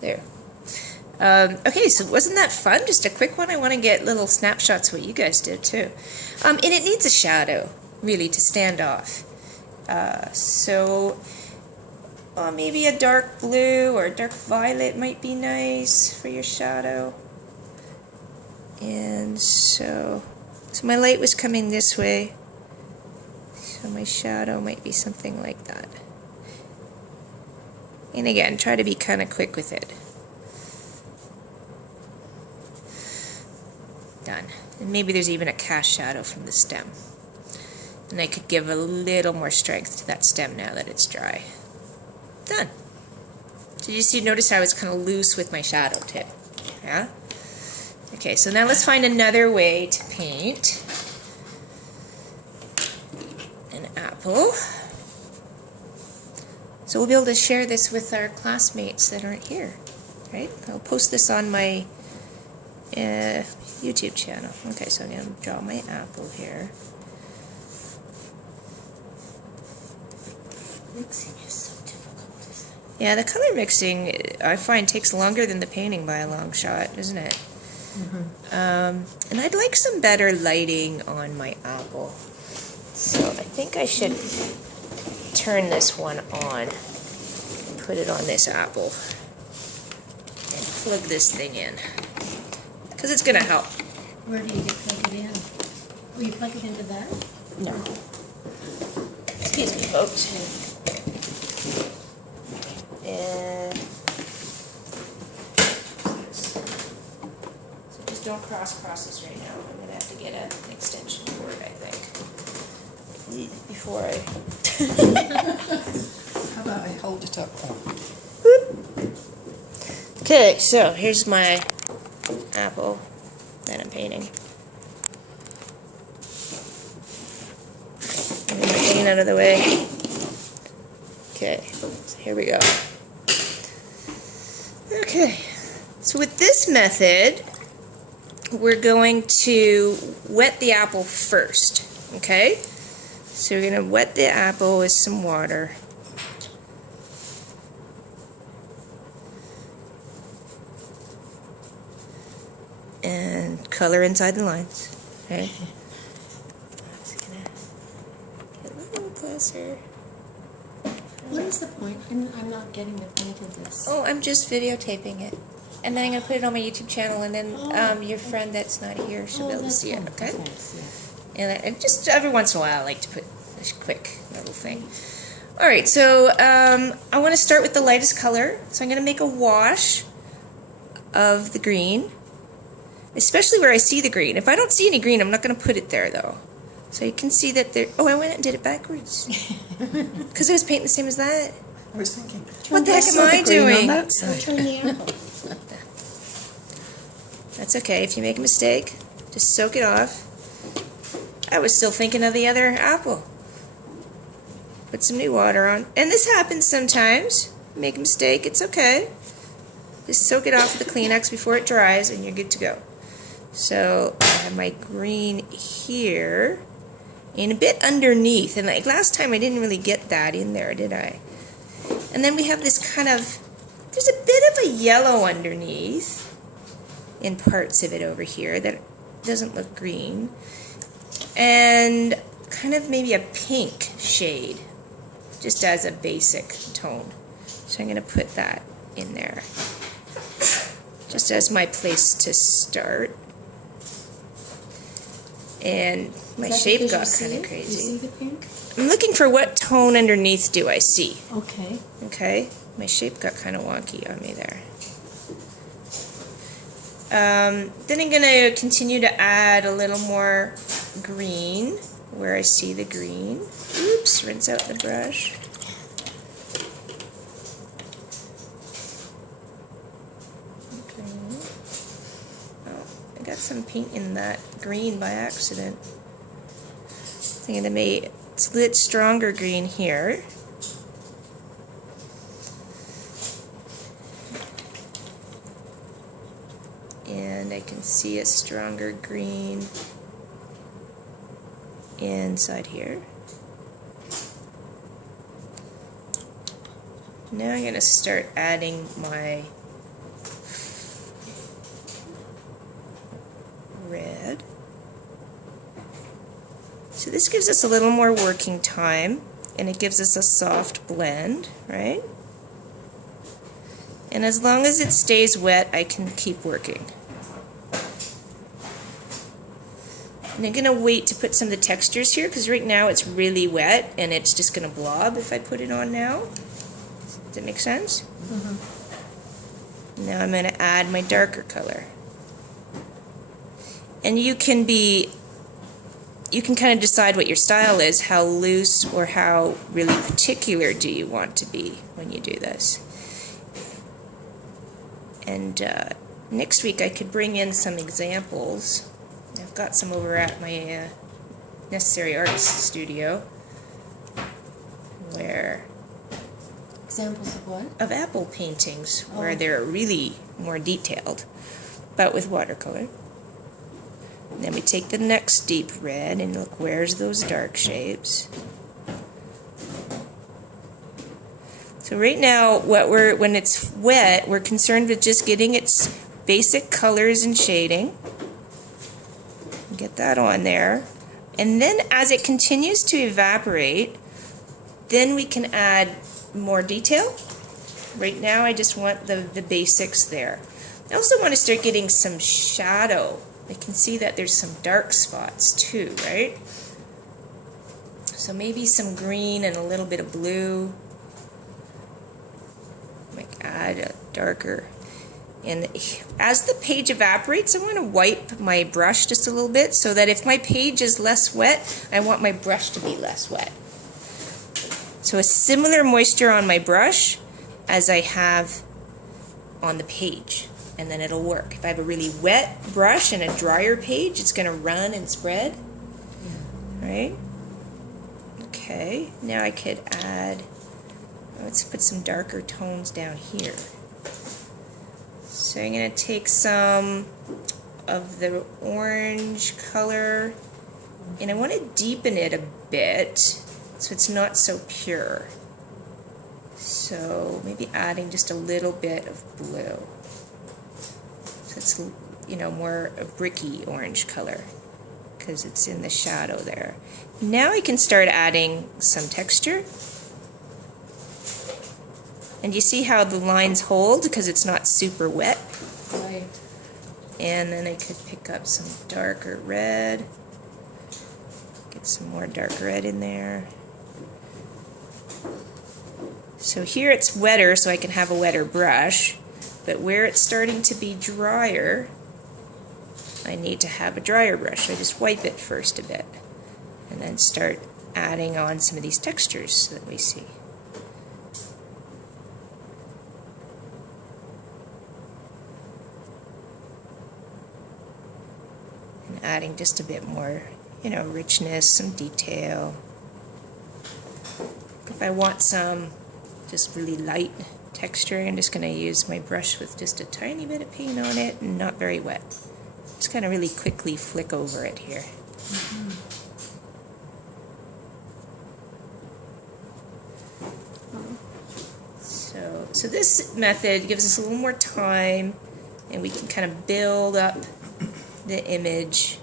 There. Okay, so wasn't that fun? Just a quick one. I want to get little snapshots of what you guys did too. And it needs a shadow, really, to stand off. So maybe a dark blue or a dark violet might be nice for your shadow. And so my light was coming this way, so my shadow might be something like that. And again, try to be kind of quick with it. Done. And maybe there's even a cast shadow from the stem. And I could give a little more strength to that stem now that it's dry. Done. Did you notice how I was kind of loose with my shadow tip? Yeah? Okay, so now let's find another way to paint an apple. So we'll be able to share this with our classmates that aren't here, right? I'll post this on my YouTube channel. Okay, so I'm going to draw my apple here. Mixing is so difficult, isn't it? Yeah, the color mixing, I find, takes longer than the painting by a long shot, doesn't it? And I'd like some better lighting on my apple. So I think I should turn this one on and put it on this apple and plug this thing in, because it's going to help. Where do you plug it in? Will you plug it into that? No. Excuse me, folks. And so just don't cross this right now. I'm going to have to get an extension cord, I think, before I... How about I hold it up? Okay, so here's my apple that I'm painting. Move my paint out of the way. Okay, so here we go. Okay, so with this method, we're going to wet the apple first, okay? So we're going to wet the apple with some water. And color inside the lines, okay? Just gonna get a little closer. What is the point? I'm not getting the point of this. Oh, I'm just videotaping it. And then I'm going to put it on my YouTube channel, and then your friend that's not here should be able to see it, okay? Nice, yeah. And just every once in a while, I like to put this quick little thing. All right, so I want to start with the lightest color. So I'm going to make a wash of the green, especially where I see the green. If I don't see any green, I'm not going to put it there, though. So you can see that there... Oh, I went and did it backwards. Because I was painting the same as that. I was thinking, What the heck am I doing? on that side. Turn the apple. That's okay. If you make a mistake, just soak it off. I was still thinking of the other apple. Put some new water on. And this happens sometimes. Make a mistake, it's okay. Just soak it off with the Kleenex before it dries and you're good to go. So I have my green here and a bit underneath. And like last time I didn't really get that in there, did I? And then we have this kind of, there's a bit of a yellow underneath in parts of it over here that doesn't look green. And kind of maybe a pink shade, just as a basic tone. So I'm going to put that in there, just as my place to start. And my shape got kind of crazy. You see the pink? I'm looking for what tone underneath do I see. Okay. Okay, my shape got kind of wonky on me there. Then I'm going to continue to add a little more green where I see the green. Oops, rinse out the brush. Okay. Oh, I got some paint in that green by accident. I'm going to make a little stronger green here. And I can see a stronger green inside here. Now I'm going to start adding my red. So this gives us a little more working time, and it gives us a soft blend, right? And as long as it stays wet, I can keep working. And I'm going to wait to put some of the textures here, because right now it's really wet, and it's just going to blob if I put it on now. Does that make sense? Mm-hmm. Now I'm going to add my darker color. And you can kind of decide what your style is, how loose or how really particular do you want to be when you do this. And next week I could bring in some examples. I've got some over at my Necessary Arts studio, where Examples of what? of apple paintings where they're really more detailed, but with watercolor. And then we take the next deep red and look, where's those dark shapes? So right now, when it's wet, we're concerned with just getting its basic colors and shading. Get that on there. And then as it continues to evaporate, then we can add more detail. Right now I just want the basics there. I also want to start getting some shadow. I can see that there's some dark spots too, right? So maybe some green and a little bit of blue. Like add a darker. And as the page evaporates, I want to wipe my brush just a little bit so that if my page is less wet, I want my brush to be less wet. So a similar moisture on my brush as I have on the page, and then it'll work. If I have a really wet brush and a drier page, it's going to run and spread. Right? Okay, now I could add, let's put some darker tones down here. So I'm going to take some of the orange color, and I want to deepen it a bit so it's not so pure. So maybe adding just a little bit of blue. So it's, you know, more a bricky orange color because it's in the shadow there. Now I can start adding some texture. And you see how the lines hold because it's not super wet. Right. And then I could pick up some darker red. Get some more dark red in there. So here it's wetter, so I can have a wetter brush. But where it's starting to be drier, I need to have a drier brush. I just wipe it first a bit. And then start adding on some of these textures that we see. Adding just a bit more, you know, richness, some detail. If I want some just really light texture, I'm just going to use my brush with just a tiny bit of paint on it and not very wet. Just kind of really quickly flick over it here. Mm-hmm. So this method gives us a little more time, and we can kind of build up the image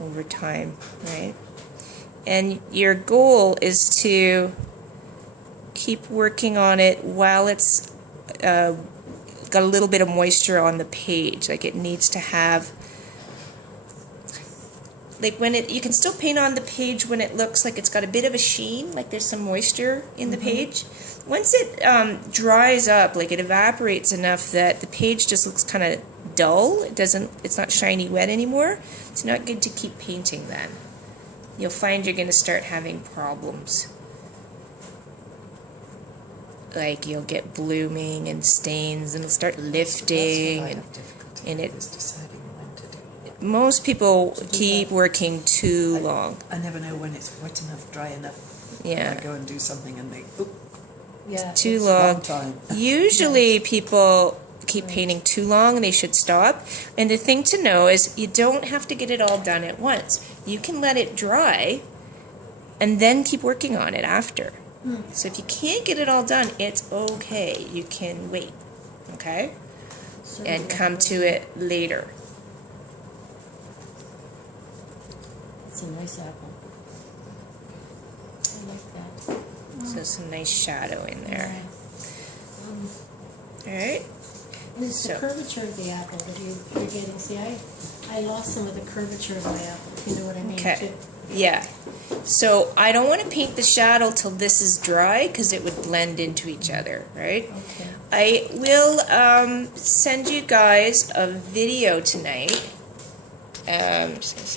over time, right? And your goal is to keep working on it while it's got a little bit of moisture on the page. Like it needs to have, like when you can still paint on the page when it looks like it's got a bit of a sheen, like there's some moisture in the page. Once it dries up, like it evaporates enough that the page just looks kind of dull, it's not shiny wet anymore, it's not good to keep painting then. You'll find you're going to start having problems. Like you'll get blooming and stains, and it'll start lifting. That's what I have difficulty and with, is deciding when to do it. Most people keep working too long. I never know when it's wet enough, dry enough. Yeah. I go and do something and they, oop, Yeah. Too it's- long. wrong time. Usually people keep painting too long and they should stop. And the thing to know is you don't have to get it all done at once. You can let it dry and then keep working on it after. So if you can't get it all done, it's okay. You can wait, okay? So And come to it later. That's a nice apple. I like that. So some nice shadow in there. Um, All right. and it's So- the curvature of the apple that you're getting. See, I lost some of the curvature of my apple, if you know what I mean. Okay. too. Yeah. So I don't want to paint the shadow till this is dry because it would blend into each other, right? Okay. I will send you guys a video tonight. Just gonna